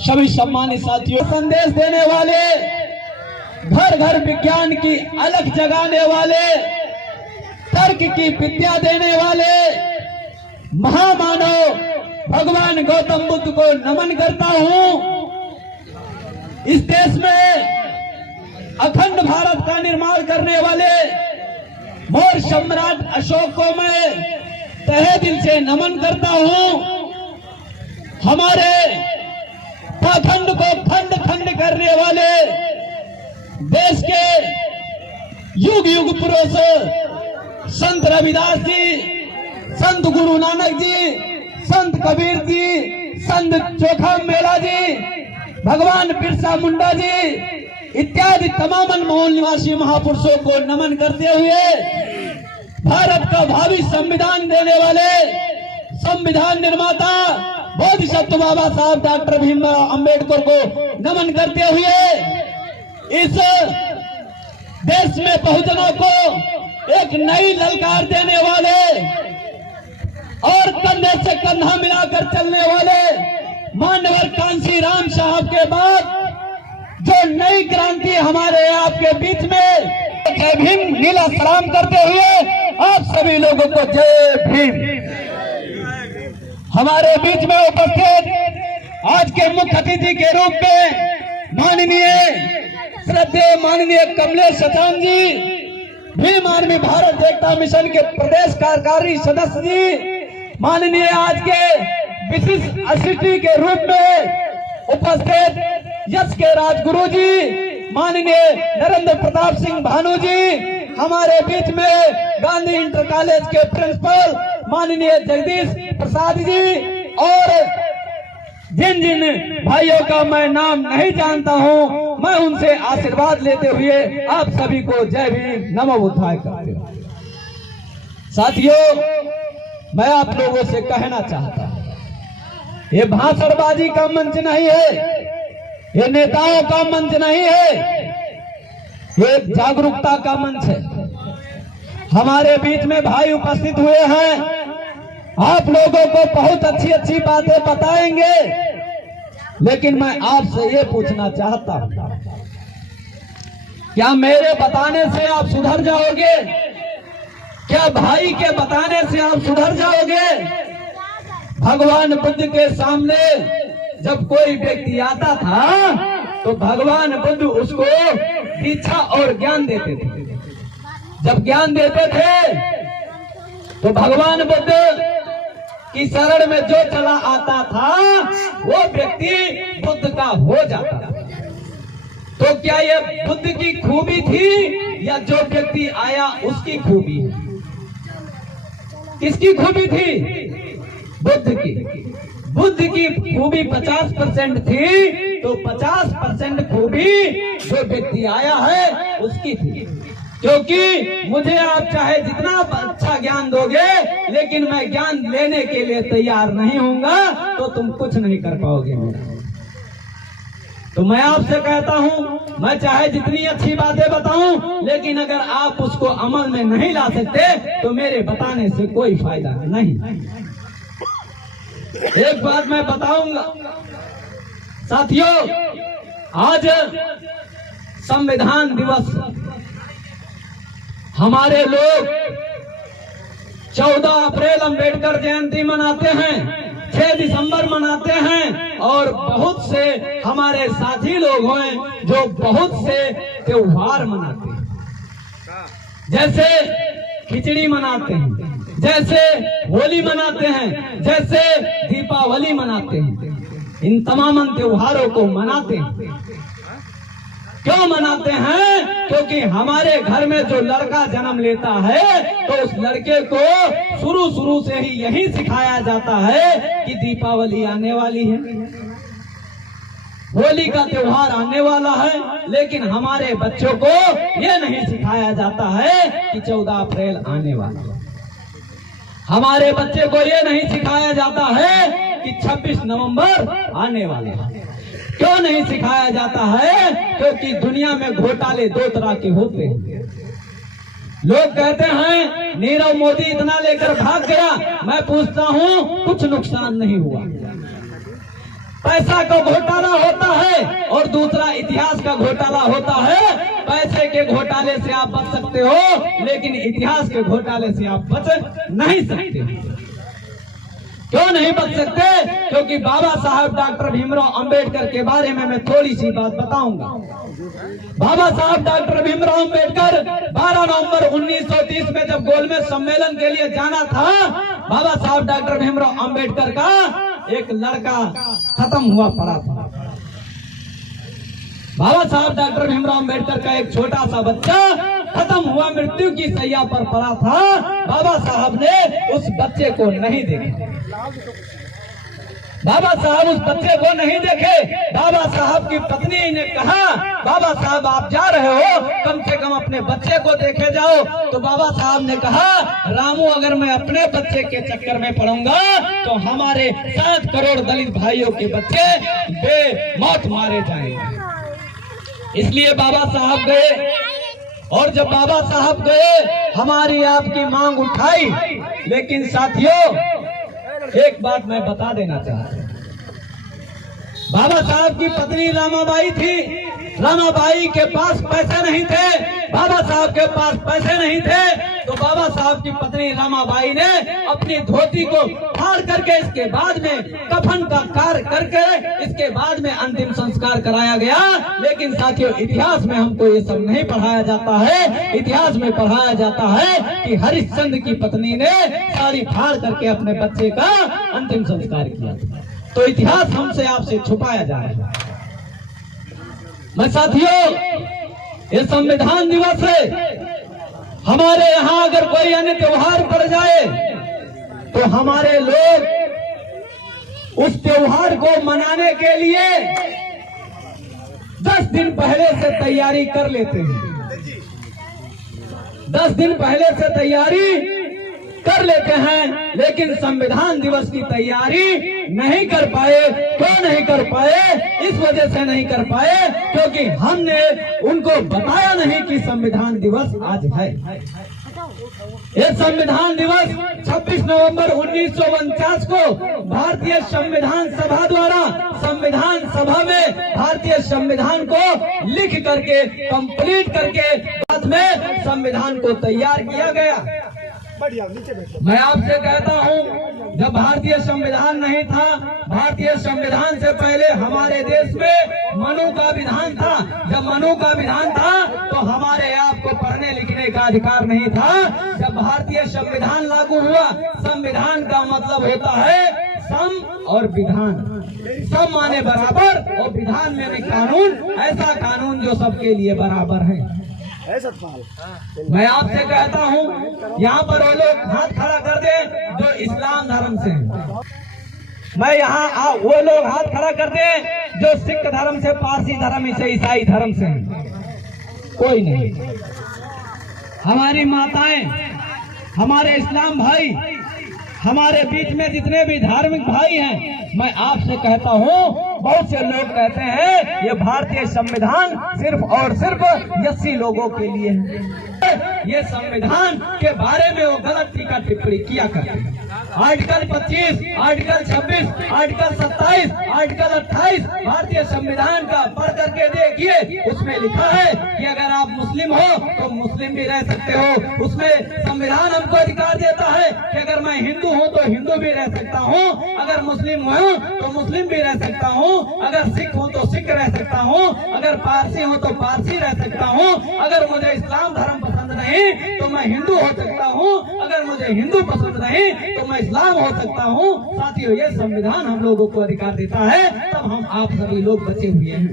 सभी सम्मानित साथियों, संदेश देने वाले, घर घर विज्ञान की अलख जगाने वाले, तर्क की विद्या देने वाले महामानव भगवान गौतम बुद्ध को नमन करता हूं। इस देश में अखंड भारत का निर्माण करने वाले मौर्य सम्राट अशोक को मैं तहे दिल से नमन करता हूं। हमारे पाखंड को खंड खंड करने वाले देश के युग युग पुरुष संत रविदास जी, संत गुरु नानक जी, संत कबीर जी, संत चोखा मेला जी, भगवान बिरसा मुंडा जी इत्यादि तमाम मोहन निवासी महापुरुषों को नमन करते हुए भारत का भावी संविधान देने वाले संविधान निर्माता बोधिसत्व बाबा साहब डॉक्टर भीमराव अंबेडकर को नमन करते हुए इस देश में बहुजनों को एक नई ललकार देने वाले और कंधे से कंधा मिलाकर चलने वाले मानवर कांसी राम साहब के बाद जो नई क्रांति हमारे आपके बीच में, जय भीम नीला सलाम करते हुए आप सभी लोगों को जय भीम। हमारे बीच में उपस्थित आज के मुख्य अतिथि के रूप में माननीय श्रद्धेय माननीय कमलेश सचान जी, भीम आर्मी भारत एकता मिशन के प्रदेश कार्यकारी सदस्य जी, माननीय आज के विशिष्ट अतिथि के रूप में उपस्थित यश के राजगुरु जी, माननीय नरेंद्र प्रताप सिंह भानु जी, हमारे बीच में गांधी इंटर कॉलेज के प्रिंसिपल माननीय जगदीश प्रसाद जी और जिन जिन भाइयों का मैं नाम नहीं जानता हूं, मैं उनसे आशीर्वाद लेते हुए आप सभी को जय भीम नमो बुद्धाय करते हूं। साथियों, मैं आप लोगों से कहना चाहता हूं, ये भाषणबाजी का मंच नहीं है, ये नेताओं का मंच नहीं है, ये जागरूकता का मंच है। हमारे बीच में भाई उपस्थित हुए हैं, आप लोगों को बहुत अच्छी अच्छी बातें बताएंगे, लेकिन मैं आपसे ये पूछना चाहता हूं, क्या मेरे बताने से आप सुधर जाओगे? क्या भाई के बताने से आप सुधर जाओगे? भगवान बुद्ध के सामने जब कोई व्यक्ति आता था तो भगवान बुद्ध उसको दीक्षा और ज्ञान देते थे। जब ज्ञान देते थे तो भगवान बुद्ध की शरण में जो चला आता था वो व्यक्ति बुद्ध का हो जाता था। तो क्या ये बुद्ध की खूबी थी या जो व्यक्ति आया उसकी खूबी? किसकी खूबी थी? बुद्ध की। बुद्ध की खूबी 50% थी तो 50% खूबी जो व्यक्ति आया है उसकी थी। क्योंकि मुझे आप चाहे जितना अच्छा ज्ञान दोगे, लेकिन मैं ज्ञान लेने के लिए तैयार नहीं होऊंगा तो तुम कुछ नहीं कर पाओगे मेरा। तो मैं आपसे कहता हूं, मैं चाहे जितनी अच्छी बातें बताऊं, लेकिन अगर आप उसको अमल में नहीं ला सकते तो मेरे बताने से कोई फायदा नहीं। एक बात मैं बताऊंगा साथियों, आज संविधान दिवस हमारे लोग 14 अप्रैल अंबेडकर जयंती मनाते हैं, 6 दिसंबर मनाते हैं और बहुत से हमारे साथी लोग हैं जो बहुत से त्योहार मनाते हैं। जैसे खिचड़ी मनाते हैं, जैसे होली मनाते हैं, जैसे दीपावली मनाते हैं। इन तमाम त्योहारों को मनाते हैं। क्यों मनाते हैं? क्योंकि हमारे घर में जो लड़का जन्म लेता है तो उस लड़के को शुरू से ही यही सिखाया जाता है कि दीपावली आने वाली है, होली का त्योहार आने वाला है, लेकिन हमारे बच्चों को यह नहीं सिखाया जाता है कि 14 अप्रैल आने वाला है। हमारे बच्चे को यह नहीं सिखाया जाता है कि 26 नवंबर आने वाले हैं। क्यों नहीं सिखाया जाता है? क्योंकि दुनिया में घोटाले 2 तरह के होते हैं। लोग कहते हैं नीरव मोदी इतना लेकर भाग गया, मैं पूछता हूं कुछ नुकसान नहीं हुआ। पैसा का घोटाला होता है और दूसरा इतिहास का घोटाला होता है। पैसे के घोटाले से आप बच सकते हो, लेकिन इतिहास के घोटाले से आप बच नहीं सकते। क्यों नहीं बच सकते? क्योंकि बाबा साहब डॉक्टर भीमराव अंबेडकर के बारे में मैं थोड़ी सी बात बताऊंगा। बाबा साहब डॉक्टर भीमराव अंबेडकर 12 नवंबर 1930 में जब गोलमेज सम्मेलन के लिए जाना था, बाबा साहब डॉक्टर भीमराव अंबेडकर का एक लड़का खत्म हुआ पड़ा था। बाबा साहब डॉक्टर भीमराव अंबेडकर का एक छोटा सा बच्चा खत्म हुआ, मृत्यु की सैया पर पड़ा था। बाबा साहब ने उस बच्चे को नहीं देखा। बाबा साहब उस बच्चे को नहीं देखे। बाबा साहब की पत्नी ने कहा, बाबा साहब आप जा रहे हो, कम से कम अपने बच्चे को देखे जाओ। तो बाबा साहब ने कहा, रामू अगर मैं अपने बच्चे के चक्कर में पड़ूंगा तो हमारे 7 करोड़ दलित भाइयों के बच्चे बेमौत मारे जाएंगे। इसलिए बाबा साहब गए, और जब बाबा साहब गए हमारी आपकी मांग उठाई। लेकिन साथियों एक बात मैं बता देना चाहता हूं, बाबा साहब की पत्नी रामाबाई थी। रामाबाई के पास पैसे नहीं थे, बाबा साहब के पास पैसे नहीं थे, तो बाबा साहब की पत्नी रामाबाई ने अपनी धोती को फाड़ करके इसके बाद में कफन का कार्य करके इसके बाद में अंतिम संस्कार कराया गया। लेकिन साथियों इतिहास में हमको ये सब नहीं पढ़ाया जाता है। इतिहास में पढ़ाया जाता है कि हरिश्चंद्र की पत्नी ने साड़ी फाड़ करके अपने बच्चे का अंतिम संस्कार किया। तो इतिहास हमसे आपसे छुपाया जा रहा है। मैं साथियों ये संविधान दिवस है, हमारे यहाँ अगर कोई अन्य त्योहार पड़ जाए तो हमारे लोग उस त्योहार को मनाने के लिए 10 दिन पहले से तैयारी कर लेते हैं। 10 दिन पहले से तैयारी कर लेते हैं, लेकिन संविधान दिवस की तैयारी नहीं कर पाए। क्यों नहीं कर पाए? इस वजह से नहीं कर पाए क्योंकि हमने उनको बताया नहीं कि संविधान दिवस आज है। ये संविधान दिवस 26 नवंबर 1949 को भारतीय संविधान सभा द्वारा संविधान सभा में भारतीय संविधान को लिख करके कंप्लीट करके बाद में संविधान को तैयार किया गया। मैं आपसे कहता हूं, जब भारतीय संविधान नहीं था, भारतीय संविधान से पहले हमारे देश में मनु का विधान था। जब मनु का विधान था तो हमारे आपको पढ़ने लिखने का अधिकार नहीं था। जब भारतीय संविधान लागू हुआ, संविधान का मतलब होता है सम और विधान। सम माने बराबर और विधान माने कानून, ऐसा कानून जो सबके लिए बराबर है। मैं आपसे कहता हूं, यहाँ पर वो लोग हाथ खड़ा कर दे जो इस्लाम धर्म से हैं। मैं यहाँ वो लोग हाथ खड़ा कर दे जो सिख धर्म से, पारसी धर्म से, ईसाई धर्म से हैं। कोई नहीं। हमारी माताएं, हमारे इस्लाम भाई, हमारे बीच में जितने भी धार्मिक भाई हैं, मैं आपसे कहता हूं, बहुत से लोग कहते हैं ये भारतीय संविधान सिर्फ और सिर्फ 80 लोगों के लिए है। ये संविधान के बारे में वो गलत टीका टिप्पणी किया करते हैं। आर्टिकल 25, आर्टिकल 26, आर्टिकल 27, आर्टिकल 28 भारतीय संविधान का पढ़ करके देखिए। उसमें लिखा है कि अगर आप मुस्लिम हो तो मुस्लिम भी रह सकते हो। उसमें संविधान हमको अधिकार देता है कि अगर मैं हिंदू हूँ तो हिंदू भी रह सकता हूँ, अगर मुस्लिम हूँ तो मुस्लिम भी रह सकता हूँ, अगर सिख हूँ तो सिख रह सकता हूँ, अगर पारसी हूँ तो पारसी रह सकता हूँ, अगर मुझे इस्लाम धर्म पसंद नहीं तो मैं हिंदू हो सकता हूँ, अगर मुझे हिंदू पसंद नहीं तो मैं इस्लाम हो सकता हूँ। साथियों ये संविधान हम लोगों को अधिकार देता है, तब हम आप सभी लोग बचे हुए हैं।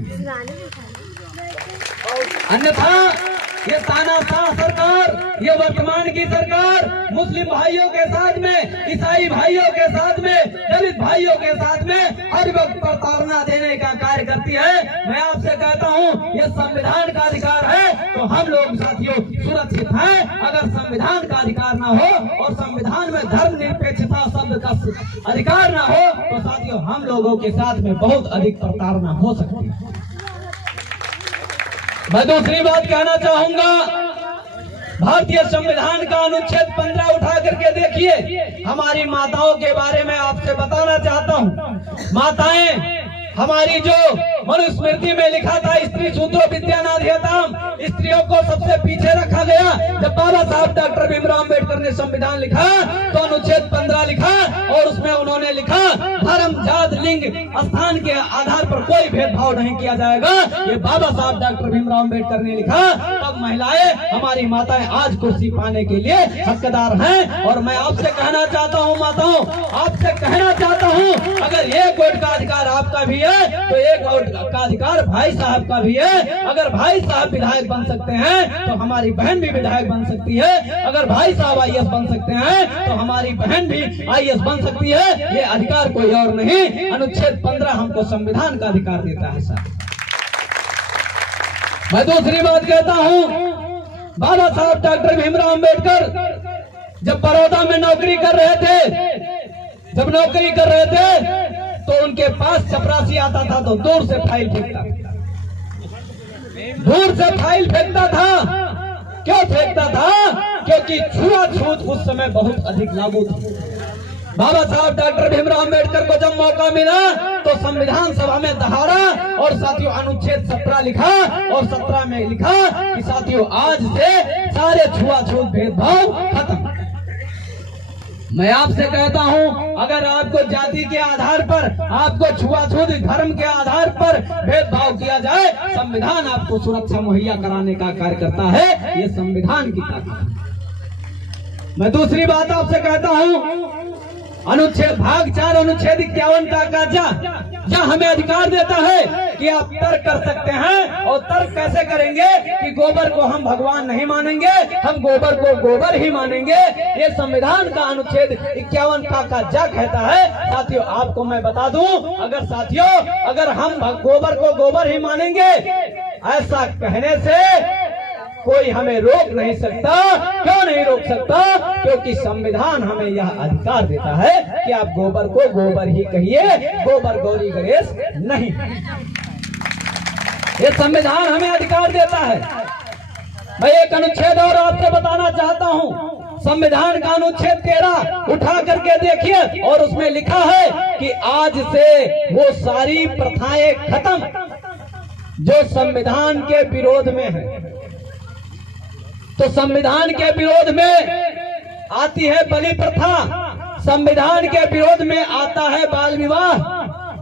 अन्यथा ये तानाशाह सरकार, ये वर्तमान की सरकार मुस्लिम भाइयों के साथ में, ईसाई भाइयों के साथ में, दलित भाइयों के साथ में हर वक्त प्रताड़ना देने का कार्य करती है। मैं आपसे कहता हूँ ये संविधान का अधिकार है तो हम लोग साथियों सुरक्षित हैं। अगर संविधान का अधिकार ना हो और संविधान में धर्मनिरपेक्षता शब्द का अधिकार ना हो तो साथियों हम लोगों के साथ में बहुत अधिक प्रताड़ना हो सकती है। मैं दूसरी बात कहना चाहूंगा, भारतीय संविधान का अनुच्छेद 15 उठा करके देखिए। हमारी माताओं के बारे में आपसे बताना चाहता हूं। माताएं हमारी जो मनुस्मृति में लिखा था स्त्री शूद्रो विद्यानाधियताम, स्त्रियों को सबसे पीछे रखा गया। जब बाबा साहब डॉक्टर भीमराव अम्बेडकर ने संविधान लिखा तो अनुच्छेद 15 लिखा और उसमें उन्होंने लिखा धर्म, जात, लिंग, स्थान के आधार पर कोई भेदभाव नहीं किया जाएगा। ये बाबा साहब डॉक्टर भीमराव अम्बेडकर ने लिखा। तब महिलाएं, हमारी माताएं आज कुर्सी पाने के लिए हकदार हैं। और मैं आपसे कहना चाहता हूँ माताओं, आपसे कहना चाहता हूँ, अगर एक वोट का अधिकार आपका भी है तो एक वोट का अधिकार भाई साहब का भी है। अगर भाई साहब विधायक बन सकते हैं तो हमारी बहन भी विधायक बन सकती है। अगर भाई साहब आईएएस बन सकते हैं तो हमारी बहन भी आईएएस बन सकती है। ये अधिकार कोई और नहीं, अनुच्छेद 15 हमको संविधान का अधिकार देता है सर। मैं दूसरी बात कहता हूँ, बाबा साहब डॉक्टर भीमराव अम्बेडकर जब बड़ौदा में नौकरी कर रहे थे, जब नौकरी कर रहे थे तो उनके पास चपरासी आता था तो दूर से फाइल फेंकता था, दूर से फाइल फेंकता था। क्यों फेंकता था? क्योंकि छुआछूत उस समय बहुत अधिक लागू था। बाबा साहब डॉक्टर भीमराव अम्बेडकर को जब मौका मिला तो संविधान सभा में दहाड़ा और साथियों अनुच्छेद 17 लिखा और 17 में लिखा कि साथियों आज से सारे छुआछूत भेदभाव खत्म। मैं आपसे कहता हूं, अगर आपको जाति के आधार पर, आपको छुआछूत धर्म के आधार पर भेदभाव किया जाए, संविधान आपको सुरक्षा मुहैया कराने का कार्य करता है। ये संविधान की ताकत। मैं दूसरी बात आपसे कहता हूं, अनुच्छेद भाग 4 अनुच्छेद 51 का जहाँ हमें अधिकार देता है कि आप तर्क कर सकते हैं। और तर्क कैसे करेंगे कि गोबर को हम भगवान नहीं मानेंगे, हम गोबर को गोबर ही मानेंगे। ये संविधान का अनुच्छेद 51 का जा कहता है। साथियों आपको मैं बता दूं, अगर हम गोबर को गोबर ही मानेंगे, ऐसा कहने से कोई हमें रोक नहीं सकता। क्यों नहीं रोक सकता? क्योंकि संविधान हमें यह अधिकार देता है कि आप गोबर को गोबर ही कहिए, गोबर गौरी गणेश नहीं। ये संविधान हमें अधिकार देता है। मैं एक अनुच्छेद और आपसे बताना चाहता हूँ, संविधान का अनुच्छेद 13 उठा करके देखिए और उसमें लिखा है कि आज से वो सारी प्रथाएं खत्म जो संविधान के विरोध में है। तो संविधान के विरोध में आती है बलि प्रथा, संविधान के विरोध में आता है बाल विवाह,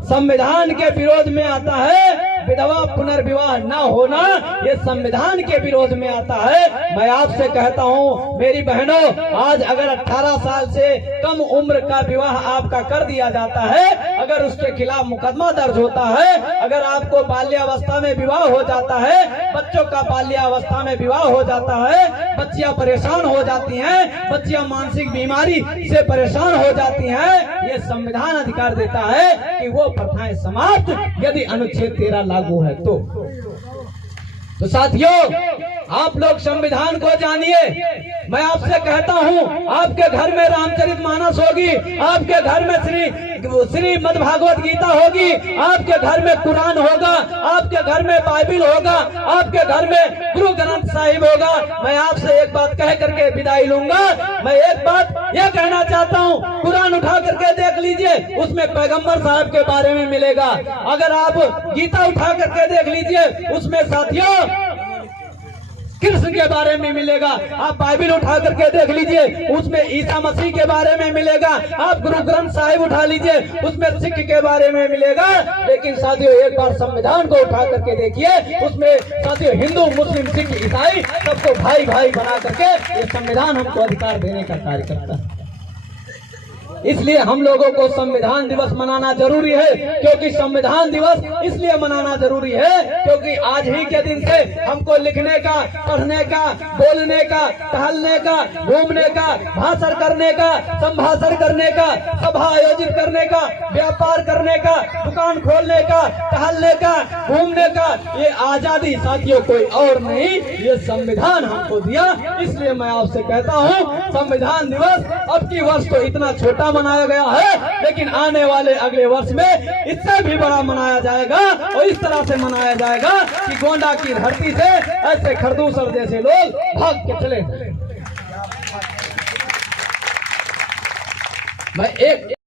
संविधान के विरोध में आता है विधवा पुनर्विवाह न होना। ये संविधान के विरोध में आता है। मैं आपसे कहता हूँ मेरी बहनों, आज अगर 18 साल से कम उम्र का विवाह आपका कर दिया जाता है, अगर उसके खिलाफ मुकदमा दर्ज होता है, अगर आपको बाल्यावस्था में विवाह हो जाता है, बच्चों का बाल्यावस्था में विवाह हो जाता है, बच्चियां परेशान हो जाती हैं, बच्चियां मानसिक बीमारी से परेशान हो जाती हैं, ये संविधान अधिकार देता है कि वो प्रथाएं समाप्त यदि अनुच्छेद 13 लागू है तो साथियों आप लोग संविधान को जानिए। मैं आपसे कहता हूं, आपके घर में रामचरितमानस होगी, आपके घर में श्रीमद् भागवत गीता होगी, आपके घर में कुरान होगा, आपके घर में बाइबिल होगा, आपके घर में गुरु ग्रंथ साहिब होगा। मैं आपसे एक बात कह करके विदाई लूंगा। मैं एक बात यह कहना चाहता हूँ, कुरान उठा करके देख लीजिए, उसमें पैगंबर साहब के बारे में मिलेगा। अगर आप गीता उठा करके देख लीजिए, उसमें साथियों कृष्ण के बारे में मिलेगा। आप बाइबिल उठा करके देख लीजिए, उसमें ईसा मसीह के बारे में मिलेगा। आप गुरु ग्रंथ साहिब उठा लीजिए, उसमें सिख के बारे में मिलेगा। लेकिन साथियों एक बार संविधान को उठा करके देखिए, उसमें साथियों हिंदू, मुस्लिम, सिख, ईसाई सबको भाई भाई बना करके ये संविधान हमको अधिकार देने का कार्य करता है। इसलिए हम लोगों को संविधान दिवस मनाना जरूरी है। क्योंकि संविधान दिवस इसलिए मनाना जरूरी है क्योंकि आज ही के दिन से हमको लिखने का, पढ़ने का, बोलने का, टहलने का, घूमने का, भाषण करने का, संभाषण करने का, सभा आयोजित करने का, व्यापार करने का, दुकान खोलने का, टहलने का, घूमने का, ये आजादी साथियों कोई और नहीं, ये संविधान हमको दिया। इसलिए मैं आपसे कहता हूँ संविधान दिवस अब की वर्ष तो इतना छोटा मनाया गया है, लेकिन आने वाले अगले वर्ष में इससे भी बड़ा मनाया जाएगा। और इस तरह से मनाया जाएगा कि गोंडा की धरती से ऐसे खरदूसर जैसे लोग भाग के चले। मैं एक